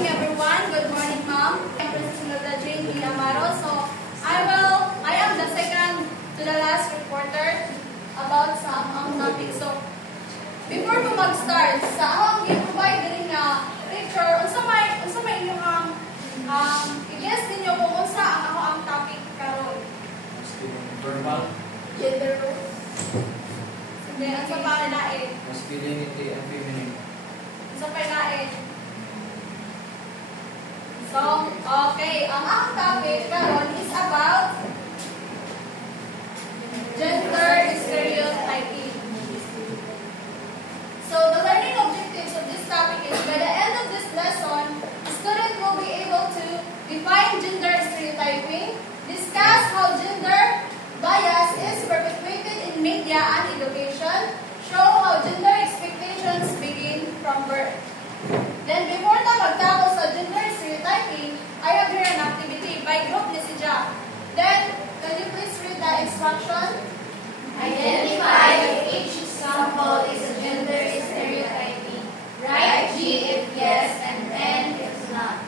morning, everyone. Good morning, Ma'am. I'm Princess Jane D. Amaro. So, I am the second to the last reporter about some topic. So, before ko mag-start, sa akong i-provide din nga picture, unsa may inyong i-guess ninyo kung unsa ang topic karon. Verbal. Gender roles. Hindi, unsa pa lain? Masculinity and feminine. Unsa pa lain? So, okay, ang topic karon is about gender stereotyping. So, the learning objectives of this topic is, by the end of this lesson, the student will be able to define gender stereotyping, discuss how gender bias is perpetuated in media and education, show how gender expectations begin from birth. Then, before na magtapos sa gender stereotyping, I have here an activity by group ni si Ja. Then, can you please read the instruction? Identify if each sample is a gender stereotyping. Write G if yes and N if not.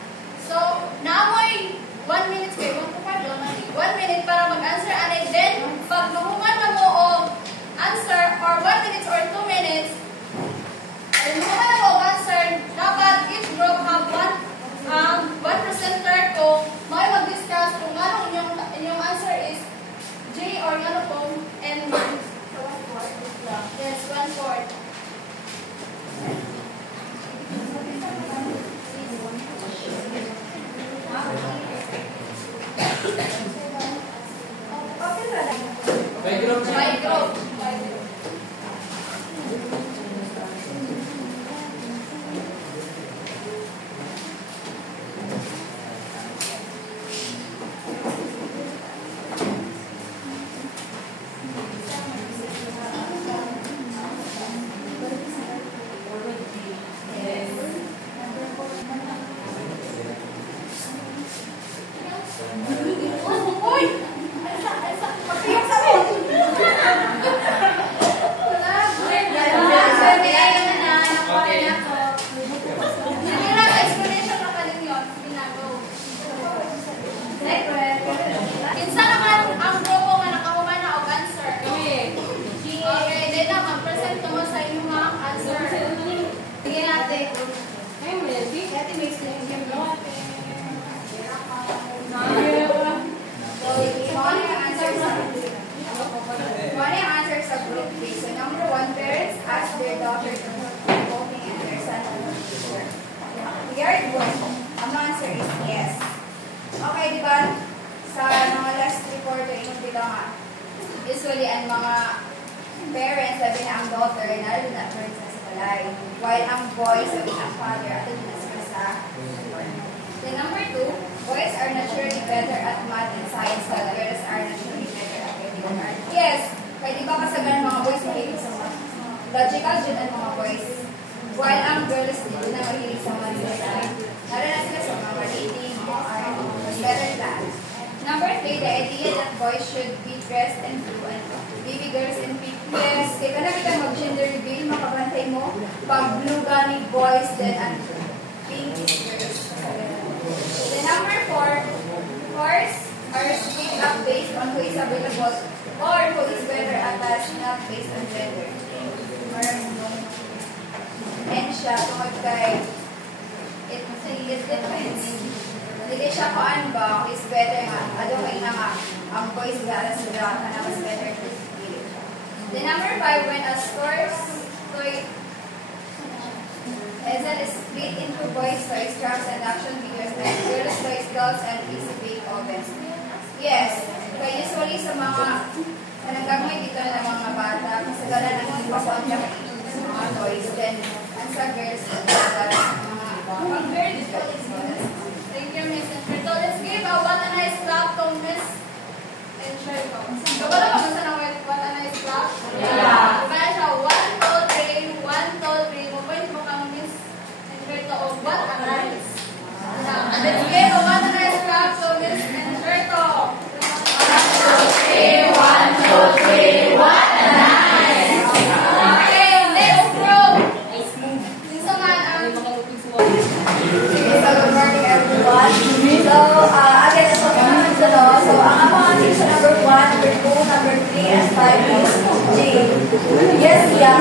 So, namoy 1 minute kayo. 1 minute para mag-answer. And then, pag nahuman na mo o answer for 1 minute or 2 minutes, and nahuman na mo o answer, dapat each group have one presenter ko. May mag-discuss kung anong inyong answer is J or ano pong N. So, 1/4. Yes, 1/4. By group. By group. Usually, ang mga parents, sabi na ang daughter, nalala na parents sa balay. While ang boys, sabi na ang father, at na sila sa Then number 2, boys are naturally better at math and science, while girls are naturally better at reading art. Yes, kaya di ba kasagan mga boys mahilig sa math? Logical dyan ang mga boys. While ang girls, hindi na mahilig sa math sila. Nalala sila sa mga reading, mga art, mas better class. Number 3, the idea that boys should be dressed in blue and baby girls in pink. Yes, kaya na kita mag-gender reveal, makabantay mo. Pag blue gani boys, then and pink is girls. Then number 4, cars are split up based on who is available or who is better at us, not based on gender. Or and siya, tungkol kay it depends. Hindi siya koan ba, is better nga. Ado kayo na nga, ang boys gara sila, na mas better to spirit. The number 5, when a store's toy is split into boys' toys, crafts, and action figures, and girls' toys, dolls, and easy bake ovens. Yes, kaya usually sa mga nanggamay dito ng mga bata, kasi gala nang ipapon niya sa mga toys, then ang sa girls, mga girls, thank you, Miss Encherto. Let's give a what a nice clap to Miss Encherto. So, wala ba gusto ng what a nice clap? Yeah. Kaya siya, 1, 2, 3, 1, 2, 3. Mo-point mo kang Miss Encherto o what a nice. Let's give a what a nice clap to Miss Encherto. 1, 2, 3, 1, 2, 3, what a nice. Okay, next group. Since man ang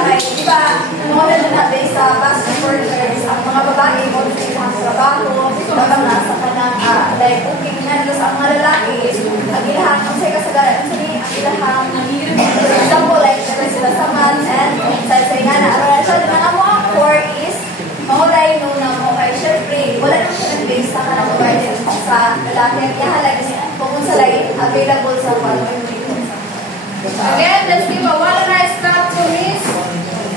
kay, di ba, mga nabi sa past workers, ang mga babae mo sa ilang trabaho, dapat nasa kanang, like, cooking na nila sa mga lalaki, ang ilahang, ang say kasagaran, ang ilahang, for example, like, sila sa man, and sa nga na, so, ang mga core is, mahulay no na mo kay syempre, wala nang pinag-base sa kanang guardian sa lalaki, ihalag kung sa lain, available sa following people. Again, let's give a one nice clap to Miss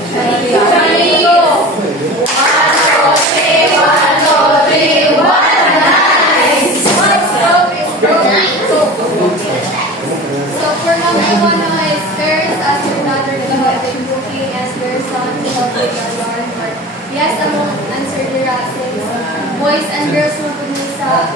Shanico. 1, 2, 3, 1, 2, 3, 1, nice! So for number 1 now is parents ask your daughter to help with cooking, ask your son to help with your lawn work. Yes, I won't answer the since boys and girls mo po sa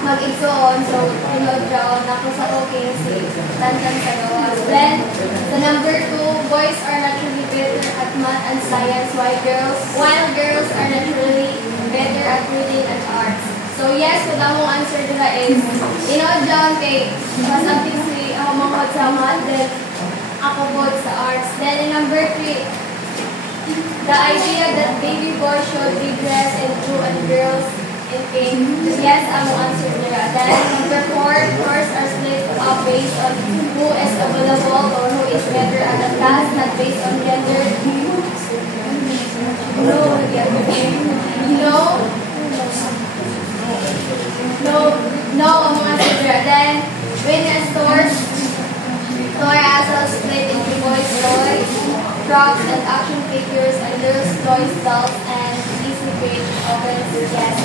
mag-igsoon, so hinod down ako sa okay si Tantan sa gawas. Then, the number 2, boys are naturally better at math and science, while girls are naturally better at reading and arts. So yes, kung ang answer nila is hinod down kay something si mangkot sa math, then ako both sa arts. Then in number 3, the idea that baby boys should be dressed in blue and girls in pink. Yes, I will answer nila. Then number 4, courses are split up based on who is available or who is better at the class, not based on gender. No, ang mga answer. Then when in stores, toy assets split into boys' toys, props and action figures, and girls' toys, dolls, and easy page ovens. Yes.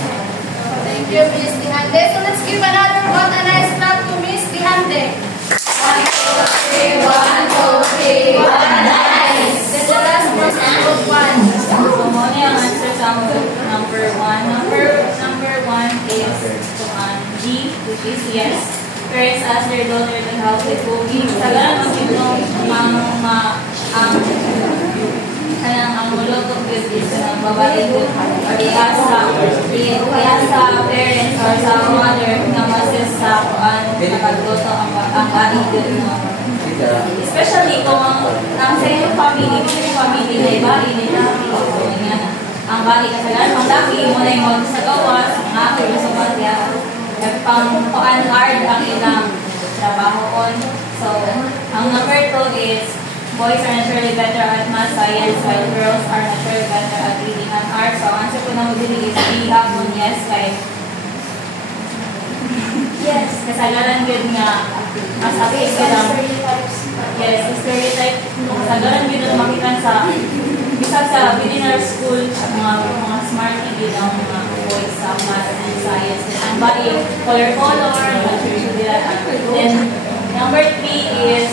Thank you, Miss Dihande. So let's give another one a nice clap to Miss Dihande. 1, 2, 3, 1, 2, 3, 1, nice. Then the last one, number 1. So, muna yung answer sa number 1. Number 1 is G, which is yes. Parents ask their daughter to help with cooking. Talagang ang mulotog yun is babae ko. Kaya sa parents or sa mother na masis sa nakagluto ang ating yun. Especially kung ang sa iyong family na iba, ang bali kasalanan, ang laki mo na yung sa gawas, ang ako yung sa matya. Pang-hard ang ilang trabaho on. So, ang number 2 is boys are naturally better at math, science, while girls are naturally better at reading and art. So, ang answer ko na magdili is B, hapon, yes, kay yes, kasagaran yun nga mas apis ko lang. Yes, stereotype. Kasagaran yun na makita sa bisa sa beginner school, mga smart yun ang mga boys sa math and science. Ang body, color, then number 3 is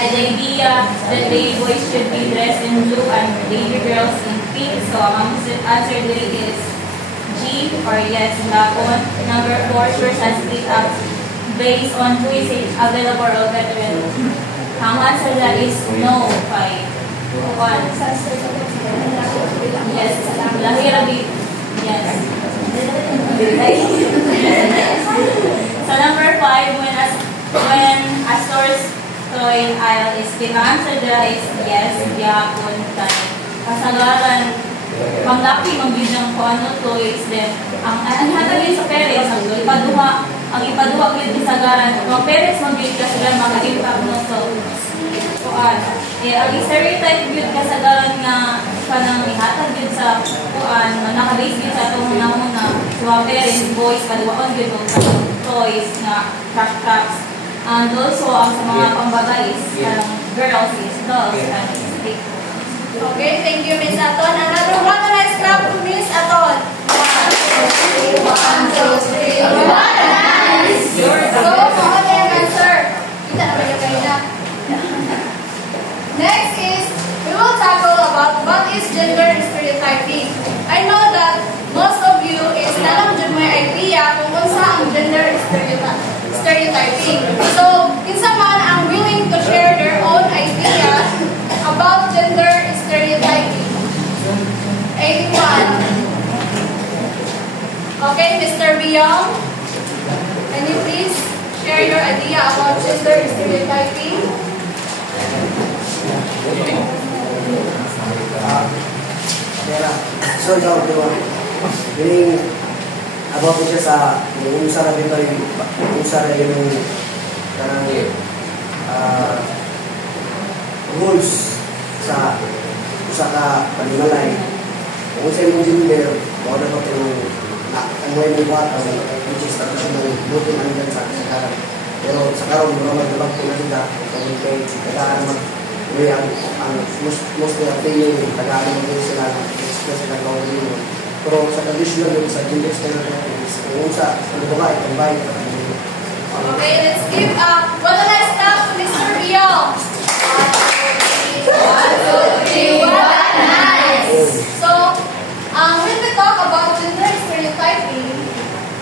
an idea that baby boys should be dressed in blue and baby girls in pink. So, ang answer dito is G or yes, hapon. Number 4, sure and split up based on who is available or veteran. Ang answer that is no, 5. 1. Yes, lahirabi. Yes. So, number 5, when a store's toy aisle is big, ang answer there is yes, yapon tayo. Kasagaran, panglaki, magbidang ko ano toys, then, ang hatagin sa parents, ang ipaduha yun kasagaran, mga parents magbid kasagaran, maka-impact no, so, ang stereotype yun kasagaran nga kanang ihatag yun sa nakabase yun sa itong muna so mga parents, boys, paduwaon yun sa toys na craft. And also, ang sa mga pambabais, girls is dolls and stick. Okay, thank you, Miss Aton. Another one, a nice clap to Miss Aton. 1, 2, 3, 1, 2, 3, 1, nice! So, mga answer. Kita na ba yung kayo na? Next is, we will tackle about what is gender stereotyping. I know that most of you is nalang dyan may idea kung unsa ang gender stereotyping. So, kinsa man ang willing to share their own idea about gender stereotyping. 81. Okay, Mr. Biyong, can you please share your idea about gender stereotyping? Kaya, so ikaw, di ba? Meaning, about ko siya sa, yung sarap ito, yung sarap yung kanang rules sa usa ka panimalay. Kung sa imong gender, mo na ba yung ang way mo buhat, which is traditional buti na nila sa karon. Pero sa karon, mga magdabag ko na sila, kung kay tagaan naman, ang mostly ang feeling, tagaan naman sila, express sila kawin mo. Pero sa traditional yung sa gender stereotypes, kung sa babae, ang babae, Okay, let's give one last clap to Mr. Rio. 1, 2, 3, what nice! So, when we talk about gender stereotyping,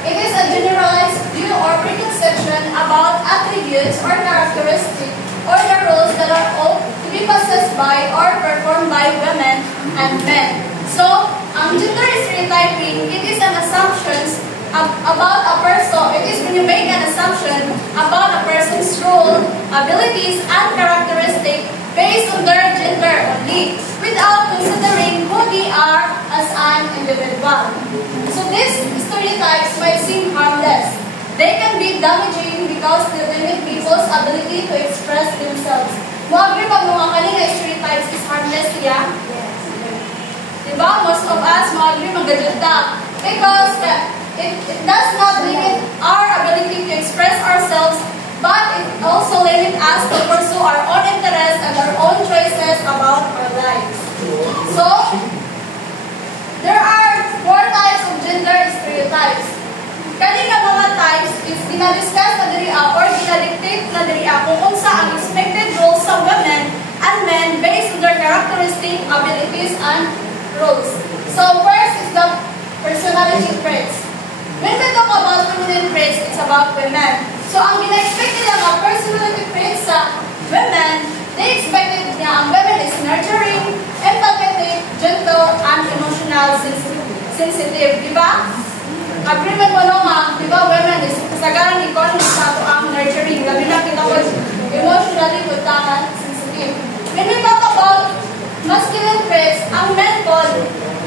it is a generalized view or preconception about attributes or characteristics or the roles that are all to be possessed by or performed by women and men. So, gender stereotyping, it is an assumption about a person. It is when you make an assumption about a person's role, abilities, and characteristics based on their gender only, without considering who they are as an individual. So these stereotypes might seem harmless. They can be damaging because they limit people's ability to express themselves. Mo agree ba mga kanina stereotypes is harmless siya? Diba? Most of us mo agree magaganda. Because it does not limit our ability to express ourselves, but it also limits us to pursue our own interests and our own choices about our lives. So, there are 4 types of gender stereotypes. Kanina mga types is dinadiscuss na diri or dinadictate na diri kung unsa ang expected roles sa women and men based on their characteristic, abilities, and roles. So, first is the personality traits. When we talk about feminine traits, it's about women. So, ang gina-expect nila mga personality traits sa women, they expected na ang women is nurturing, empathetic, gentle, and emotional sensitive. Diba? Agreement mo naman, diba, women is kasagaran economy sa ito ang nurturing. Labi na kita ko emotionally puntahan, sensitive. When we talk about masculine traits, ang men po,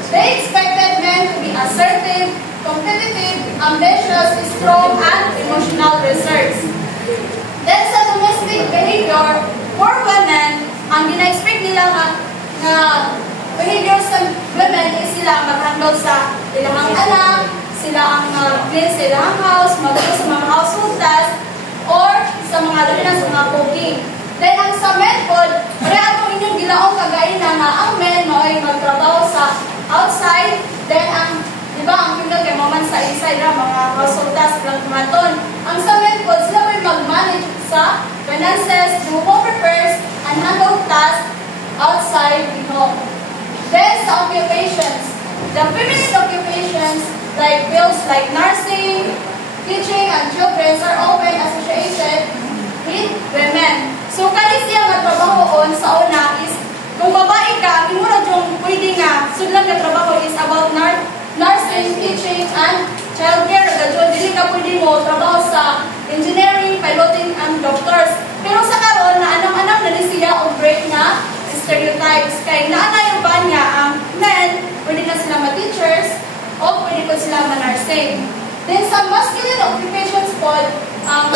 they expected men to be assertive, competitive, ambitious, strong, and emotional reserves. Then sa domestic behavior, for women, ang gina-expect nila na behavior sa women is sila ang mag-handle sa ilang anak, sila ang clean sa ilang house, mag-do sa mga household tasks, or sa mga labi na sa mga cooking. Then ang sa men po, pareha itong inyong gilaong kagaina nga ang men ay magtrabaho sa outside, then ang diba, ang female kay maman sa inside na mga household tasks lang tumaton. Ang sa men po, sila may mag-manage sa finances, do home repairs, and handle tasks outside the home. Then sa occupations, the feminine occupations like fields like nursing, teaching, and children are often associated with women. So, kani siya magtrabaho sa una is, kung babae ka, imura yung pwede nga, sudlan ka trabaho is about nursing, teaching, and childcare. Gadyo, dili ka pwede mo trabaho sa engineering, piloting, and doctors. Pero sa karon na anam-anam na ni siya o break na stereotypes. Kay naanayon ba niya ang men, pwede na sila ma-teachers, o pwede ko sila ma-nursing. Then sa masculine occupations po, ang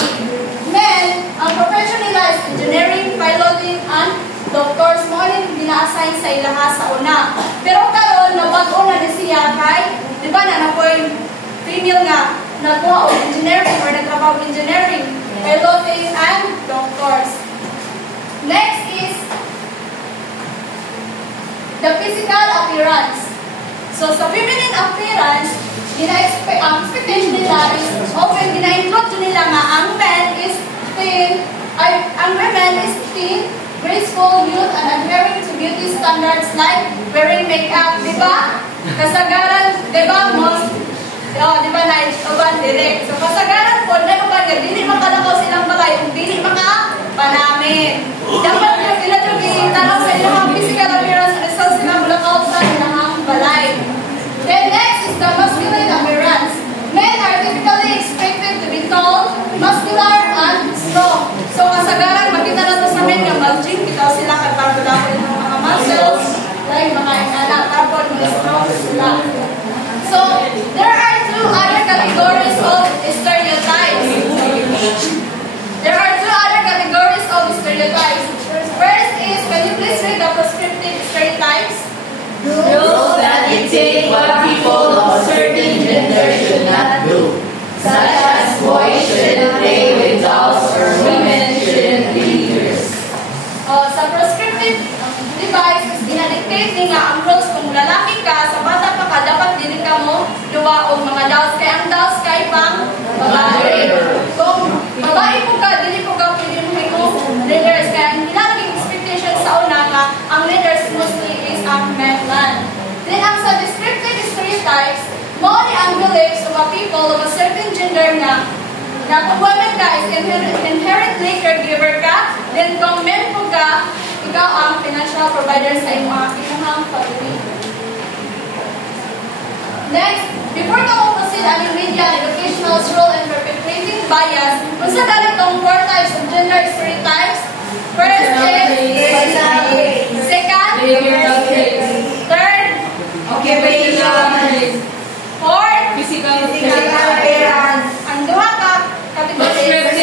men, ang profession nila is engineering, piloting, and doctors. Mo rin gina-assign sa ilaha sa una. Pero karon nabago na ni siya kay, di ba na po yung female nga nagkuha o engineering or nagtrabaho engineering, piloting, and doctors. Next is the physical appearance. So sa feminine appearance, ang expectation nila is often gina-include nila nga ang men is thin, ang women is thin, graceful, youth, and adhering to beauty standards like wearing makeup, di ba? Kasagaran, di ba, most, di ba, na-uban direct. So kasagaran po, na uban nga, dili makalakaw silang balay, kung dili makapanami. Dapat yung ilang tanong sa ilang physical appearance, results silang mulakaw sa ilang balay. Then next is the masculine appearance. Men are typically expected to be tall, muscular, and strong. So kasagaran, makita na ito sa men nga mag-gym, kita sila kapag ng mga muscles, like mga anak, tapon, is black. So, there are two other categories of stereotypes. There are two other categories of stereotypes. First is, can you please read the prescriptive stereotypes? Rules that dictate what people of certain gender should not do, such as boys shouldn't play with dolls or women shouldn't be leaders. Sa prescriptive device, is dinadictate ni nga ang rules kung lalaki ka, sa bata pa ka, dapat din ka mo duwa o mga dolls. Kaya ang dolls kay pang babae. Kung babae po ka, dili po ka pwede mo leaders. Kaya hindi lang expectation sa una nga, ang leaders mostly is ang men lang. Then ang sa descriptive stereotypes, mo ni ang beliefs of a people of a certain gender na kung women ka is inherently caregiver ka, then kung men po ka, ikaw ang financial provider sa iyong family. Next, before ka mo proceed ang media and educational role in perpetuating bias, kung sa dali itong 4 types of gender stereotypes, first is second, third, fourth, Physical ang duha ka categories.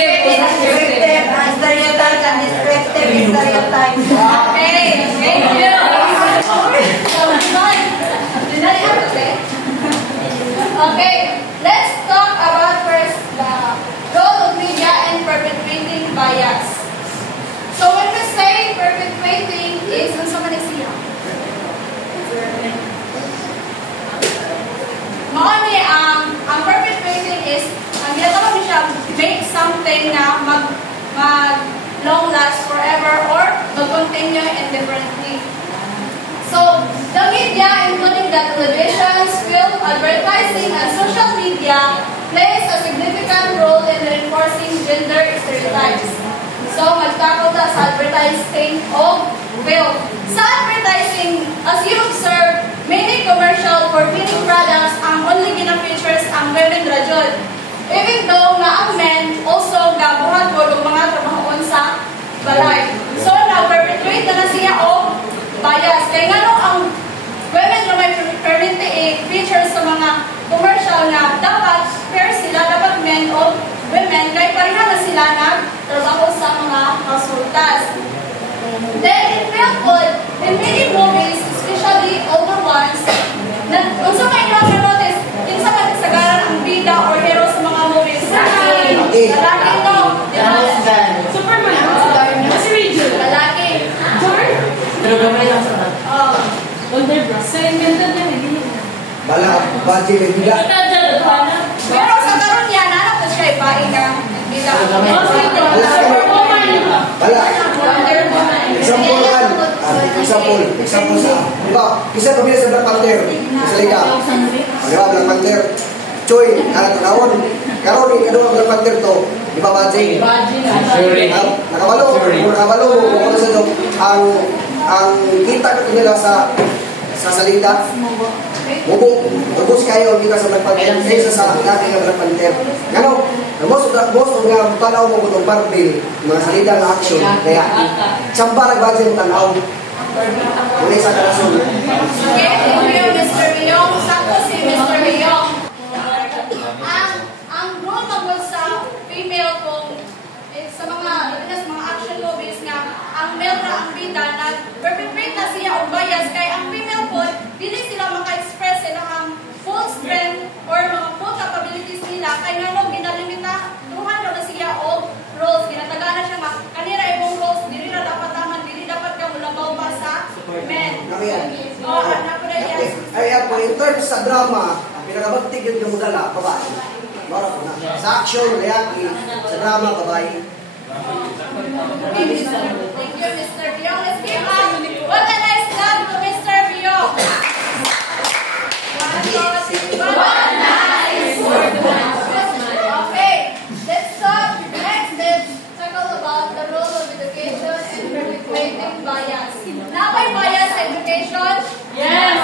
Okay, thank you. Okay, let's talk about first the role of media in perpetuating bias. So when we say perpetuating is unsa man siya? Mao ni ang perpetuating is ang ginatawag niya make something na mag long last forever or mag-continue indefinitely. So, the media, including the televisions, film, advertising, and social media, plays a significant role in reinforcing gender stereotypes. So, magtako ta sa advertising of film. Sa advertising, as you observe, many commercial for cleaning products ang only gina-features ang women rajol. Even though nga ang men also gabuhat mo ng mga trabahoon sa balay. So, na-perpetuate na siya o bias. Kaya nga nung ang women na may features sa mga commercial na dapat pair sila, dapat men o women, kaya pareha na sila nagtrabaho sa mga household tasks. Then, in film food, in many movies, especially older ones, kung sa kayo notice, yung sa magsagaran ang bida or hero sa mga movies, lalaki no? Superman. Mas region. Lalaki. Pero gamay lang sa Older bro. Sa invented na hindi. Bala, budget ng biga. Pero sa karon yan, anak ko siya ipain na bida. Bala. Example sa, di ba, isa pabila sa Black Panther, sa Liga. Di ba, Black Panther, Choy, karon Black Panther to, di ba, Bajing? Nakabalo, kung sa dog, ang kita ko nila sa salita, ubos kayo, hindi ka sa Black Panther, kaysa sa dati ng Black Panther. Ano, most of nga panaw mo itong Barbie, mga salita ng action, kaya, samba nagbadyo ng tanaw. Muli sa kalasun. Okay, thank you, Mr. Ryong. Sakto si Mr. Ryong. Ang role naman sa female kung sa mga action movies nga, ang male na ang bida na perpetrate na siya o bias kay ang female po, dili sila maka-express sila ang full strength or mga full capabilities nila kay nga no, ginalimita, tuhan na siya o roles. Ginatagaan na siya nga, kanira ibong roles, dili na dapat taman, dili dapat ka mulabaw pa sa men. Ay, in terms sa drama, pinakabagtig yung mudala, babae. Sa action, layaki, sa drama, babae. Thank you, Mr. Ryong. Let's give what a nice clap to Mr. Ryong. One nice word. Okay, let's talk. Next, let's tackle about the role of education and perpetuating bias. Now, by bias education? Yes.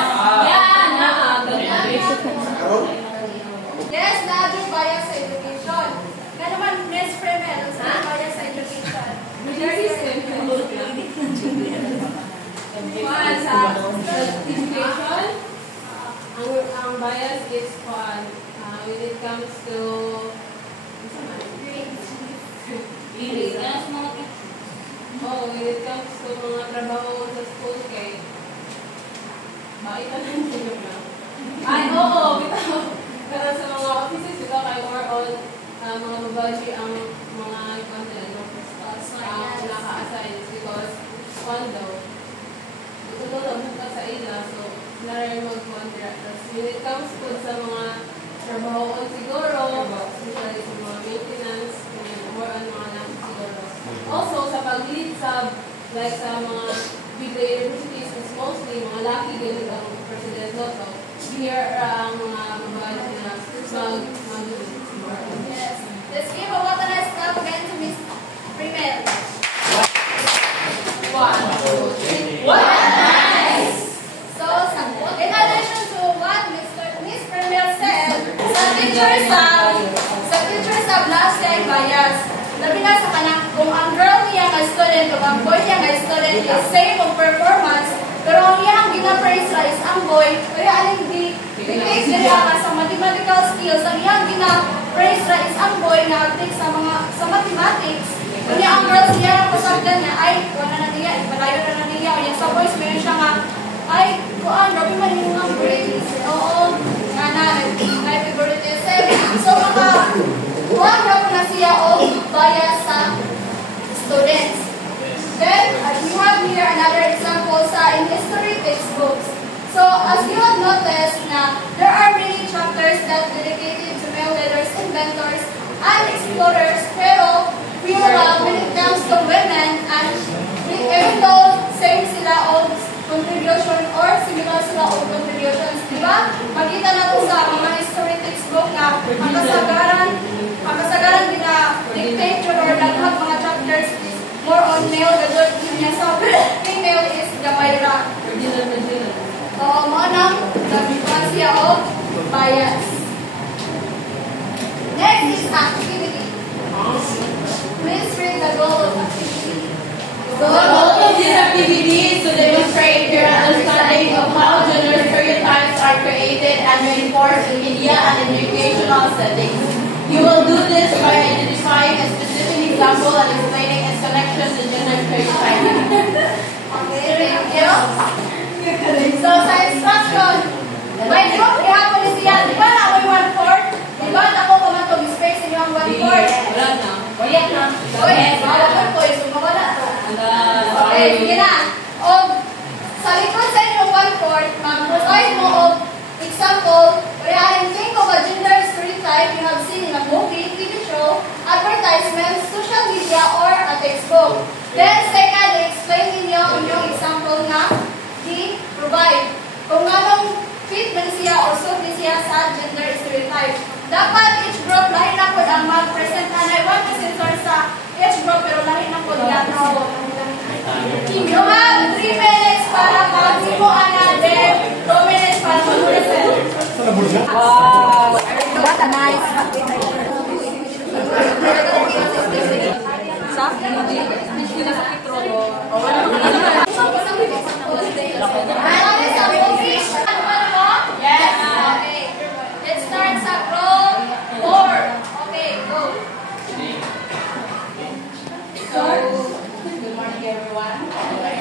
Yes, na do bias education. Nga naman, Miss Fremel, sa bias education. Education. bias is fun. When it comes to when it comes to mga trabaho sa school kay maitan lang sila na. Ay, oo, bitaw. Pero sa mga offices, bitaw kay more on mga babaji ang mga content naka-assign because condo. Ito lang buka sa ila, so narin mag-contract. When it comes to sa mga trabaho siguro, especially sa mga maintenance, more on mga lang siguro. Also, sa pag-lead sub, like sa mga big universities, is mostly mga lucky ganun ang President Lotto. Here ang mga babae na mag-lead. Yes. Let's give a waterized clap again to Miss Primel. 1, 2, 3. Nice! So, in addition to what Miss Primel said, sa teacher sub last year bias. Labi na sa kanang kung ang girl niya nga student o ang boy niya nga student is same of performance, pero ang iyang gina-praise is ang boy, kaya aling di-take nila nga sa mathematical skills, ang iyang gina-praise is ang boy na active sa mathematics. Kung ang girls niya ang pasagdan niya, ay, wala na niya, ipalayo na niya, o yung sa boys, mayroon siya nga, ay, kuan, grabe man yung mga grades. Oo, nga na, favoritism. So, kuan grabe na siya o bias sa students. Then, we have here another example in history textbooks. So, as you have noticed na there are many chapters that dedicated to male leaders, inventors, and explorers, pero when it comes to women, and even though same sila o contribution or similar sila o contributions, di ba? Makita na ito sa mga history textbook na ang kasagaran dictate or lahat mga chapters is more on male, the niya sa female is gamay ra. So, mo nang nabikuan siya o bias. Next is activity. Please read the goal of activity. The goal of this activity is to demonstrate your understanding of how gender stereotypes are created and reinforced in media and educational settings. You will do this by identifying a specific example and explaining its connection to gender stereotyping. Okay, thank you. So, sa instruction, may group ihapon ni siya. Di ba na ako yung 1/4? Di ba na ako kumantong space inyo ang 1/4? Wala na. Wala na. Uy, mawala po. Sumawala to. Okay, sige na. O, sa likod sa inyong 1/4, mag-provide mo o example, kaya think of a gender stereotype you have seen in a movie, TV show, advertisements, social media, or a textbook. Then, second, explain ninyo inyong example na i-provide. Kung anong fit man siya o suit siya sa gender stereotype. Dapat each group lahi na po ang mag-present na iwan kasi sa each group pero lahi na po yan. You have 3 minutes para mag-simuan natin, 2 minutes para mag-present. Wow! What a nice Yes. Okay. Let's start sa group 4. Okay, go. So, good morning everyone.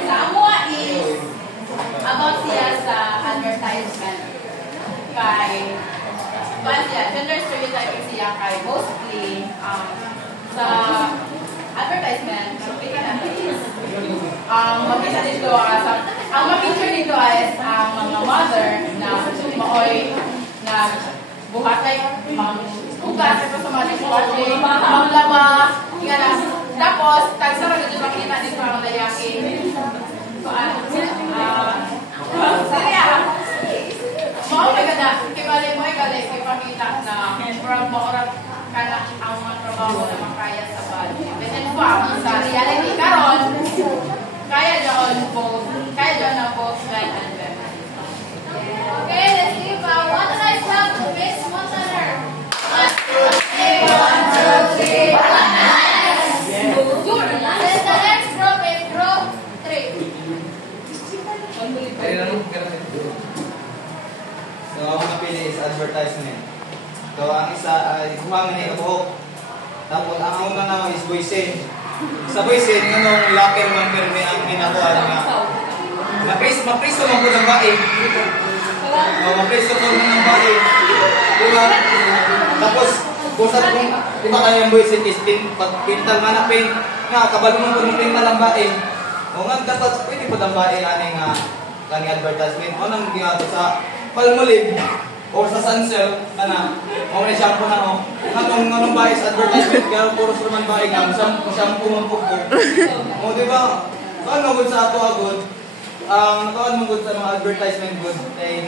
Samoa is about siya sa advertisement. Kay, gender stereotyping siya kay mostly sa advertisement, makikita natin is makita dito ang ma-picture dito is ang mga mother na maoy na buhatay hugas sa mga buhatay maglaba tapos tagsara dito makita dito ang layaki saya mao may ganda kibali mo ikali ipakita na from maorat kana ang mga trabaho na makaya sa body. Then sa reality karon kaya doon na both men and women. Okay, let's give a waterized clap to Miss Montaner. 1, 2, 3, nice! Then the next group is group 3. So, ang mapili is advertisement. So, ang isa ay humangin na ikabuhok. Tapos, ang una naman is boysen. Sa boysen, yung locker number may ang ginakuha nga. Mapriso man po ng bae. Mapriso po ng bae. Diba? Tapos, kusap kong, diba kanyang boysen is pag pintal man na paint, nga, kabalo mo po ng pintal ang bae. O nga, dapat pwede po ng bae kaning advertisement. O nang ginagawa sa Palmolive o sa Sunsel, o may shampoo na o. Anong bae sa advertisement, kaya puro naman bae nga, shampoo man po po. O diba, saan mo good sa ato agod? Nakaan mo good sa mga advertisement good ay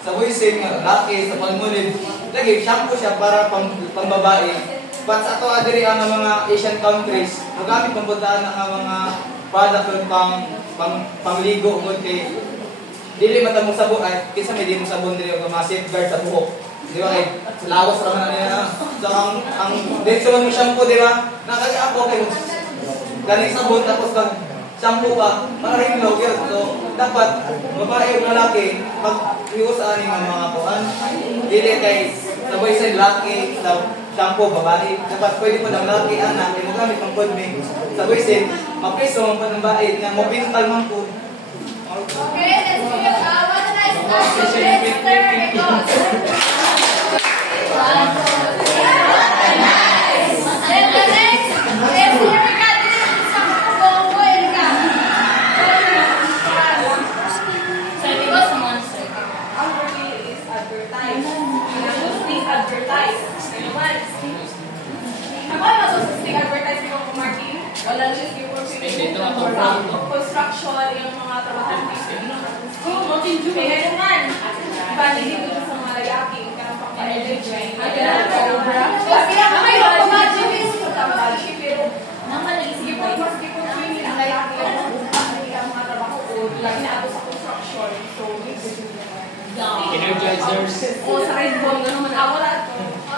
sa Boysen, laki, sa Palmolive, lagi, shampoo siya para pang babae. But sa ato adiri ang mga Asian countries, magamit pang puntaan ng mga product pangligo mo kay dili mata mo sabon ay kinsa may di mo sabon dili og mga safeguard sa buhok. Di ba kay lawas ra man niya. So ang dito mo shampoo di ba? Nakaya ako kay galing sabon tapos pag shampoo pa para rin low yun. So dapat babae ug lalaki mag-iwas ani mga kuan. Dili kay sa Boysen lalaki sa shampoo babae. Dapat pwede pa ng lalaki anak kay mo gamit ang podme. Sa Boysen mapriso man pa ng bae nga mo pintal man po. Okay, let's give one nice clap to Mr. Ecos. Then the next is Erika. This is isang bongo, Erika. So, because monster. Ang review is advertise. Sting advertise. Ano ba? Ako na sa sting advertise ko kung Martin. Wala just yung construction, yung mga trabaho. Kaya naman, bali dito sa mga lalaki, karang pang-electric. Kasi may automatic is automatic, pero sige po, mas di po yung lalaki ang mga trabaho ko, lagi na ako sa construction. So, Energizers. o sa red ball, gano'n man ako lahat.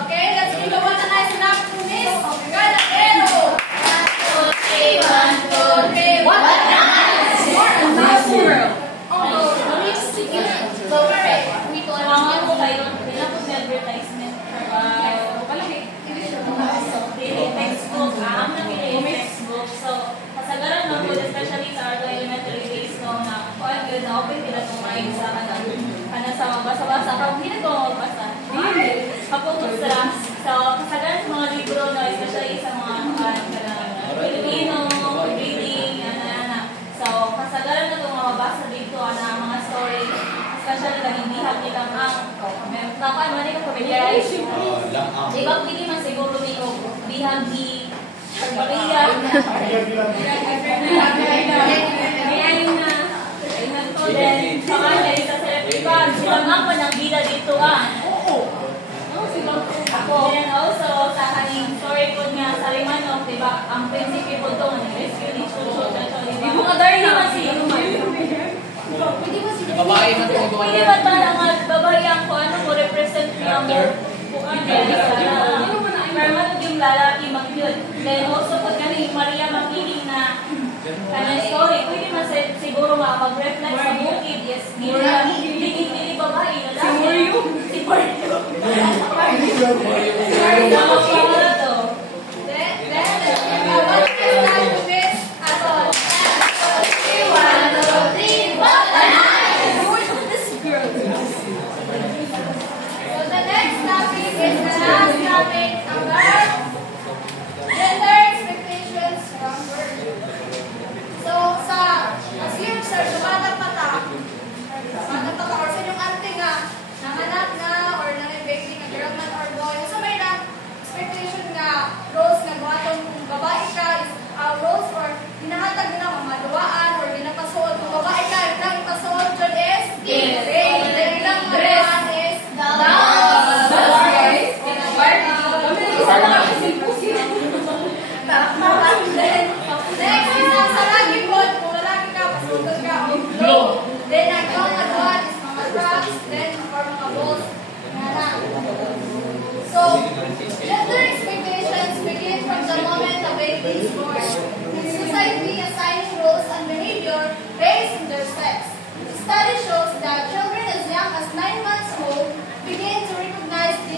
Okay, let's give one nice clap to Miss Galero. 1, 2, 3, what a nice! Nice world! Tawangan ko kayo, kailangan ko may advertisement. Daily textbook. Ang naging textbook. So, kasagaran ng po, especially sa Arlo Elementary Days no, na kung good na open nila kumain sa sa mabasa-basa. Kung hindi ko mabasa, kapokus lang. So, kasagaran sa mga libro no, especially sa mga Filipino, reading, So, kasagaran na itong mabasa dito na mga story, especially na hindi nilang ang kapan man yung familiarize. Diba, hindi man siguro nito bihag di Maria. Ayun na. Then, pangalay sa celebrity, sila nga pa ng bida dito Ako. And also, sa kaning story ko nga sa Limanok, diba, ang prinsipyo po ito, rescue ni Chucho. Di mo nga dahil naman siya. Babae na ito. Pwede ba parang babayan ko ano mo represent niya mo kung ano pero matod yung lalaki mag-yun. Then also pag galing Maria makiling na kanang story, pwede man siguro makapag-reflect sa bukid. Yes, hindi babae. Si Moryo. Si Moryo. Gender expectations from birth. So, as you observe, sa bata or sa inyong ante nga, nanganak na or nanay baby nga girl man or boy, so may na expectation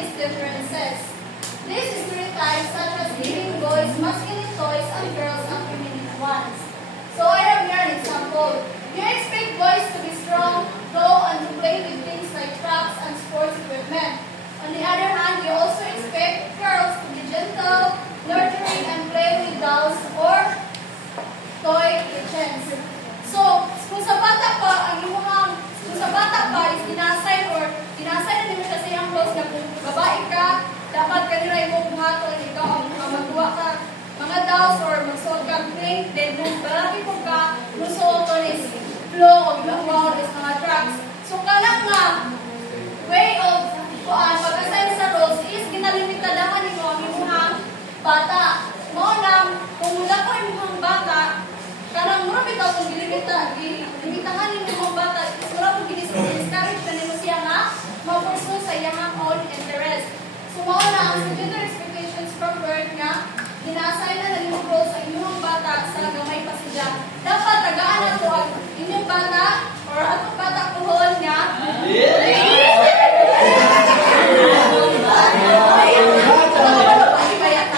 these differences. These stereotypes, such as giving boys masculine toys and girls feminine ones. So I have here an example. You expect boys to be strong, tall, and to play with things like trucks and sports equipment. On the other hand, you also expect girls to be gentle, nurturing, and play with dolls or toy kitchens. So, kung sa bata pa is dinasign na nila siya sa iyang roles na kung babae ka, dapat kanila yung buhaton, ikaw ang magawa ka mga dolls or magsuot kang plate, then kung balaki po ka, magsuot is flow o wow is mga trucks. So, kalang nga way of pag-assign sa roles is ginalimitadahan nito ang imuhang bata. Mao na, kung wala ko imuhang bata, karang mura bitaw kung limitahan ninyo ang bata, is mura kung discourage na nito siya nga, mapurso sa iyang own interest. So, mao na ang gender expectations from birth nga, ina-assign na ng roles sa inyong bata sa gamay pa siya. Dapat tagaan na ito ang inyong bata or atong bata kuhon nga.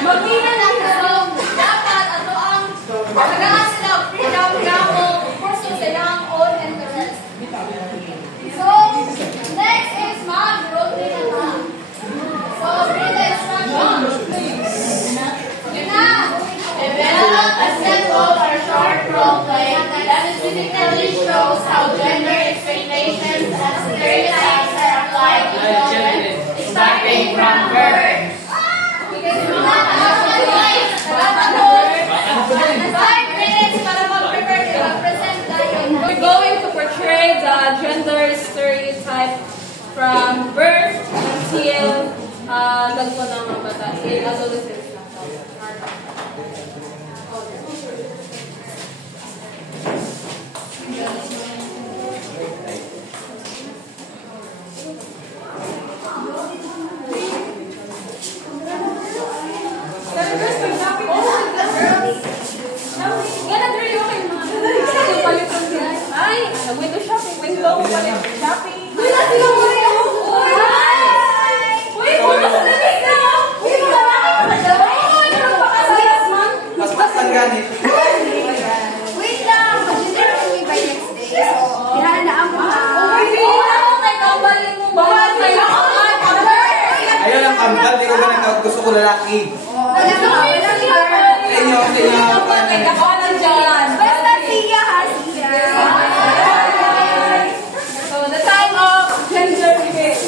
Magpina na ito. Dapat ato ang tagaan sila freedom nga o pursue sa iyang own interest. So, next is mag-rotate na ta. So, read the instructions. Develop a simple or short role play that specifically shows how gender expectations and stereotypes are applied to children, starting from birth. 5 minutes para mag-prepare to mag-present tayo. We're going to portray the gender stereotype from birth until dagpo ng mga bata, adolescence. Wait lang, mag-dinner kami by next day. So, hinahanaan ko na. Ayun ang kambal, di ko ba gusto ko lalaki. Wala basta siya ha, siya. So, the time of gender debate.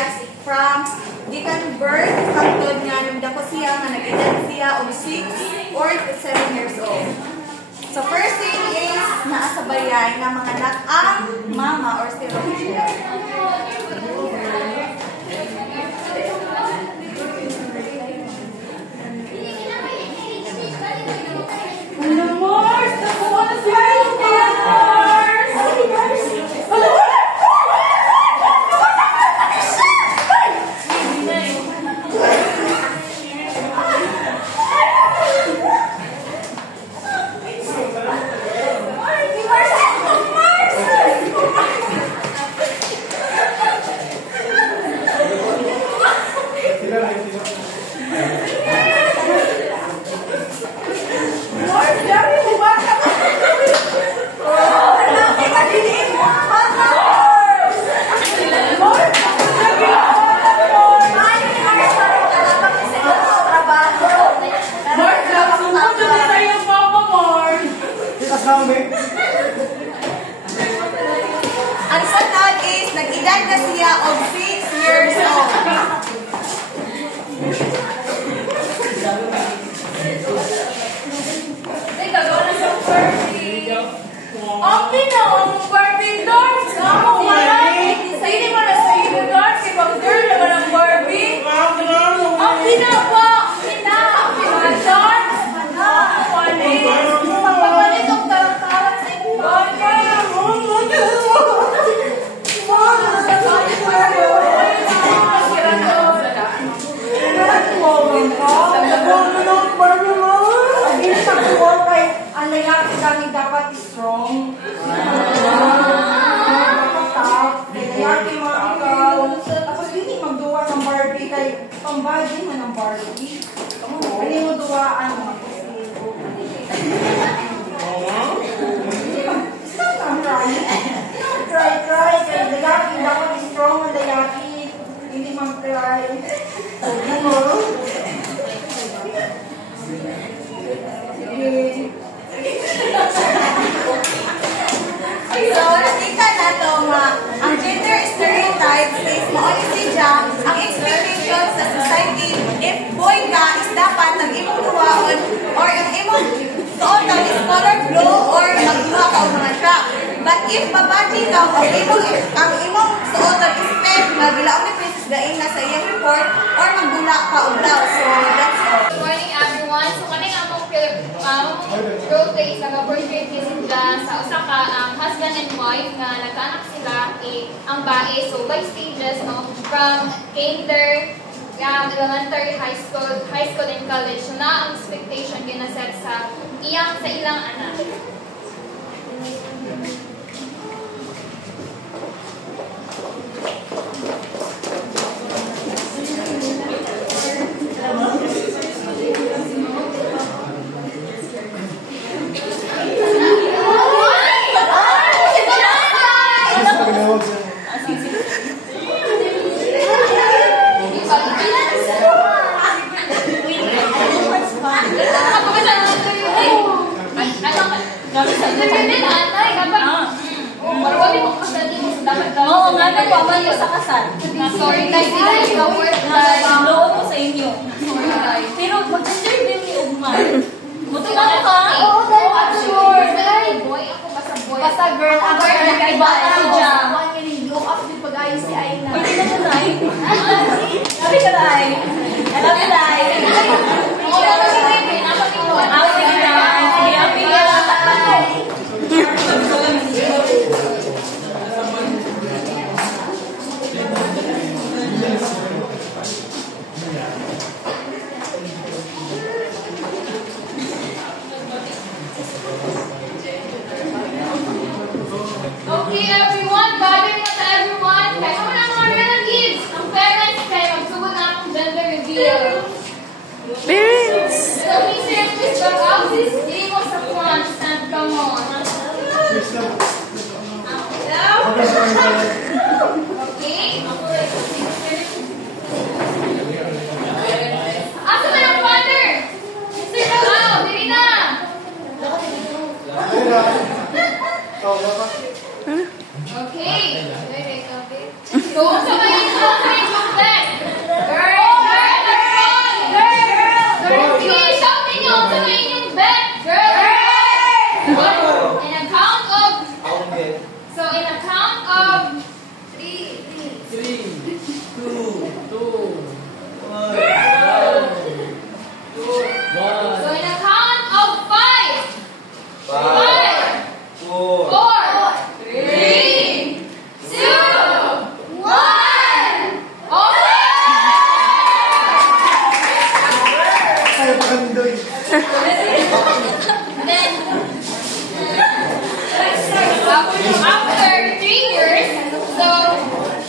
stereotypes from gikan birth hangtod nga nagdako siya nga nag-edad siya og 6 or 7 years old. So first thing is naa sa bayan nga mga anak ang mama or stereotype. Ang sunod is nag-edad na siya of 6 years old. Teka, gawa na siyang birthday. Ang ginawa mong birthday doon. Ako wala. Hindi mo na sa iyo doon. Si pag girl naman ang Barbie. Ang ginawa. Pagpapalit ang karaktaran sa inyo. Ang lalaki kami dapat strong. Lalaki makakaw. Tapos hindi magduwa ng Barbie kay pambagin mo ng Barbie. Hindi mo duwaan mo. Try. Kaya lalaki dapat strong ang lalaki. Hindi mag-try. So, nakita na to ang gender stereotypes is mauli si Jam, ang expectations sa society, if boy ka, is dapat ang imong tuwaon or ang imong suotan is color blue or magduha ka o mga track. But if babaji ka, ang imong suotan is pink, magbilaong ni Princess Gain na sa iyang report or magbula ka o daw. So, that's all. Good morning everyone. So kaning among birthday sa birthday sila sa usa ka husband and wife nga nagkaanak sila ang bae. So by stages no from kinder, elementary, high school and college. So na ang expectation ginaset sa ilang anak. Oo, nga na po, aman mo sa kasal. Sorry guys, sila yung work Loob ko sa inyo. Pero mag-gender din ni Ugman. Mutunan ka? Oo, sure. Boy, ako basta boy. Basta girl, ang girl, Iba si Jam. look up din pag-ayos si Aina. Hindi na mo, Nay. Sabi ka, Nay. I love you, Nay. Okay, everyone. Gathering na sa everyone. Kaya naman ang So in a count of 5, 5, 4, 3, 2, 1. Okay! Ay, pagandoy. Then, after 3 years, so,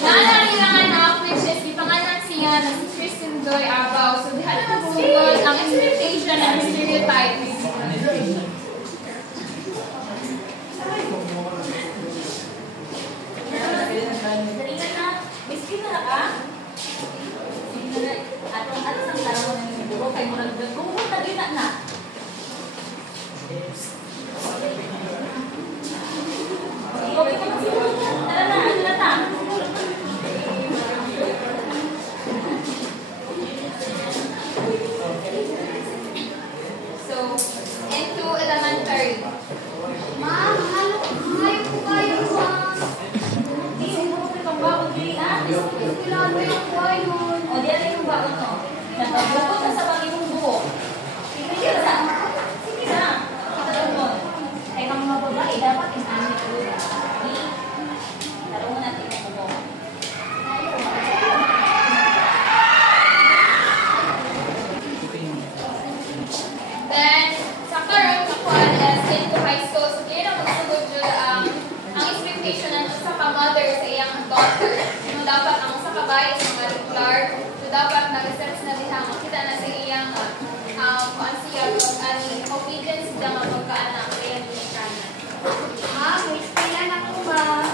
naalala na which is ipangalan siya na si Kristen Joy Abaw. So, diha na magsugod ang expectation and stereotypes. Dali na. Biskin na ka? Atong alas ang laro ng libro kay murag kung tadi na. Okay ka magsimula. Tara na, ano na ta? So, into elementary. Ma'am, hayop po kayo, ma'am. Hindi mo kang baon dili ah. Kailangan yung kwayon. O di ay yung baon no. Nakabukod na sa bagong buhok. Sige na. Sige na. Katalon mo. Ay mga babae dapat isami ko. Talong natin ang buhok. Then, sa karon kakuan is into high school. So, kaya na magsugod yun ang expectation ng sa ka-mother sa iyang daughter. So, dapat ang sa kabayan sa mga regular. So, dapat nag-research na diha. Makita na sa iyang kuan siya kung aning obedience siya nga pagkaanak kaya dinikanan. Ma'am, may kailan ako ba?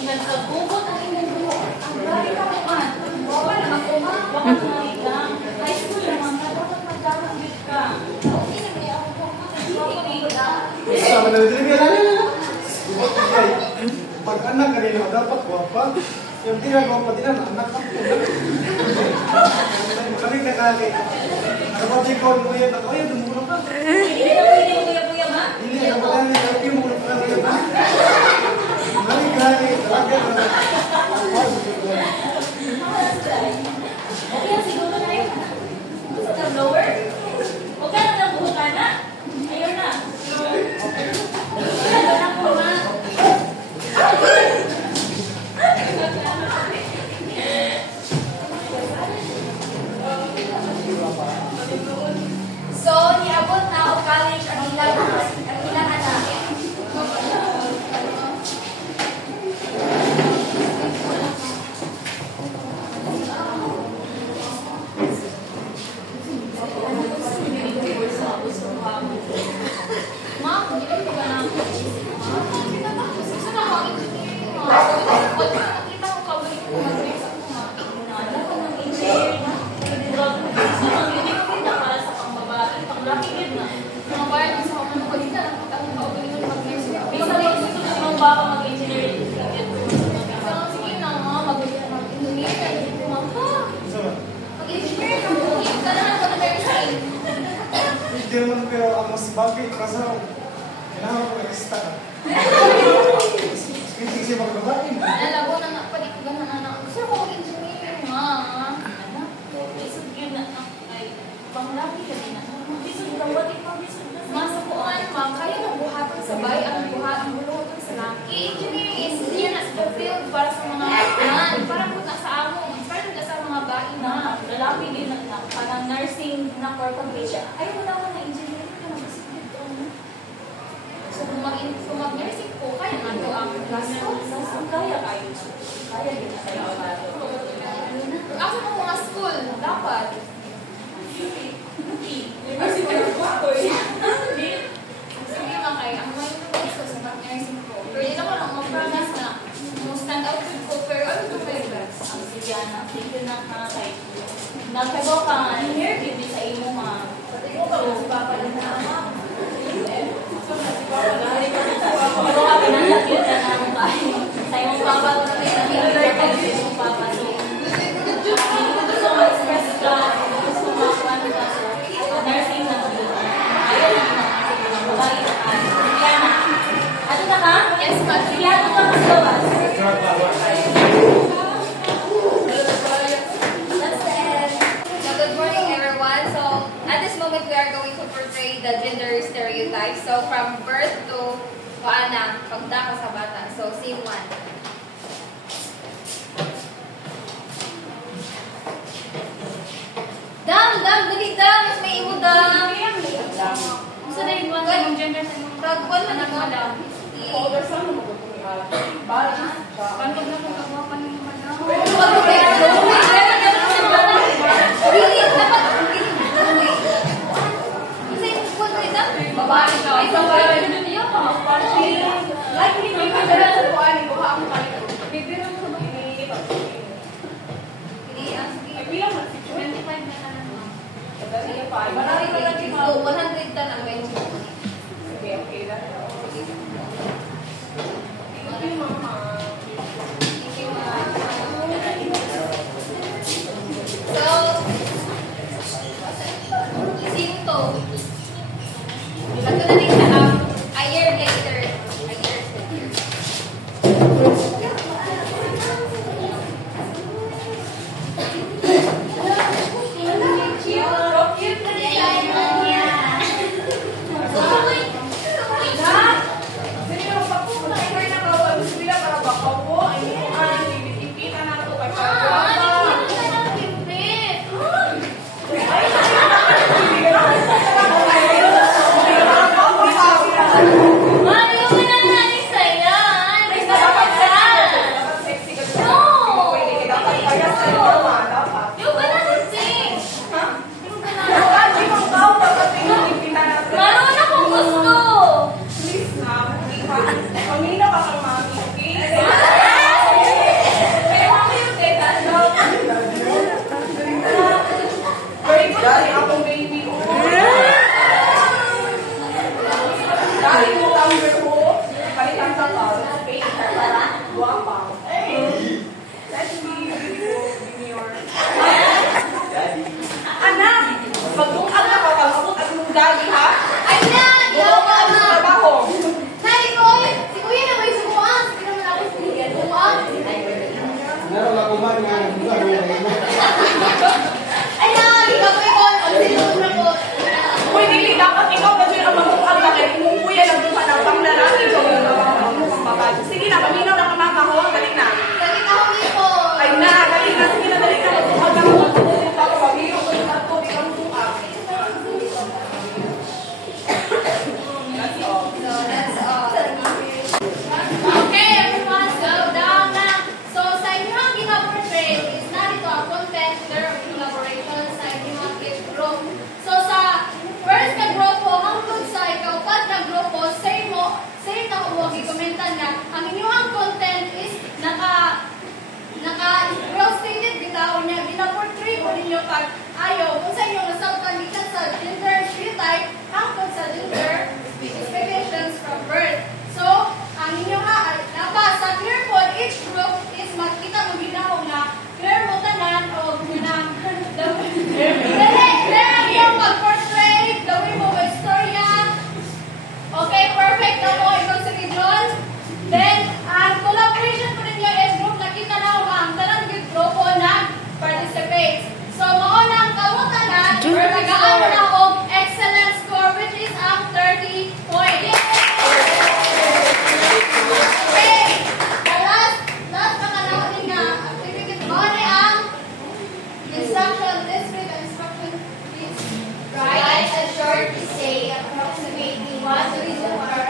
Nagkagubot ang inyong buhok. Ang bari ka kuan. Bawa na magkumang. Baka tumahigang. High school naman ka. Dapat magkamagit ka. Okay na kaya ako po. Sama na dili ka na. Pag anak kanina dapat guwapa. Yung tinagawa pa din anak ka po. Balik na kali. Kapag ikaw mo yan, ako yan, dumulong ka. Hindi na pwede yung kuya-kuya ma. Hindi, ako lang yung lagi mo lang ka yan. Balik kali, talaga na. Okay, siguro na yun. Gusto ka blower? Huwag ka na lang buhok ka na. Ayun na. Ayun na po ma. So, niabot na o college ang ilang anak. Ma'am, hindi ko ba na gusto na ako engineering mo. Nakita ko ka ba yung mag-dress ako ma? Naalala ko ng engineering. Gusto mo, hindi ko kita para sa pangbabae. Panglaki din na. Mga bayan sa ako ng kulit na nakita ko ka ba yung mag-dress ako. Bisa lang gusto ko mong baka mag-engineering. So, sige na ma, mag-engineer ka dito ma. Mag-engineer ka mo. Ika na ako na nursing. Hindi naman pero ang mas bagay kasi kailangan ko mag-ista ka. Speaking siya mga babae. Nalabo na nga, pwede ko ganun anak. Gusto ko mag-engineering ma. Anak, isog yun na. Ay, panglaki ka din na. Bisog ka, wati pa bisog na. Masa po ma'am, kaya ng buhatan sa bay, ang buluhatan sa laki. Engineering is here na sa field para sa mga man. Para po na sa amo. Inspired na sa mga bahay na. Na, lalaki din na. Parang nursing na for siya. Ay, wala ko na engineering ka na. Bisog dito. So kung mag-nursing po, kaya nga to ang class ko. Kaya kayo. Kaya din na kayo. Asa mo mga school, dapat. Sige mga kaya, ang mga yung gusto sa mag-nursing po. Pero hindi naman ang mag-promise na stand out food ko, pero ano ito kayo guys? Ang Sidiana, thank you na kay nagtago ka nga, here, give sa imo ma. Si Papa na na ama. Pero ka pinanlagyan na naman tayo. Sa imong Papa ko na pinanlagyan sa imong Papa. So, gusto mo express ka, gusto mo ano ka, so, nursing na mo. Ayaw na mo. Babae na ka. Sidiana. Ano na ka? Yes, ma'am. Sidiana ka mas gawas. So, from birth to pagdako sa bata. So, scene 1. Dam, dali dam. Mas may imo dam. Gusto na yung yung gender sa mga Ragwan man ako. Older son mo ko ni Bali. pantog na kung kagwapan yung mga Really, dapat kasi kung ito dam. babae ka. Ay, babae. Like hindi ko kadala sa kuan ko ha ako kali. Bibirang ko ba? Hindi, ang sige. Ay bilang man 25 na ka na naman. Sige pa. Marami ka na din. 100 tan ang bench. Okay, okay. Thank you, mama. So, scene 2. Ito na rin siya a year later. A year later. Write a short essay approximately 1 to 2 hours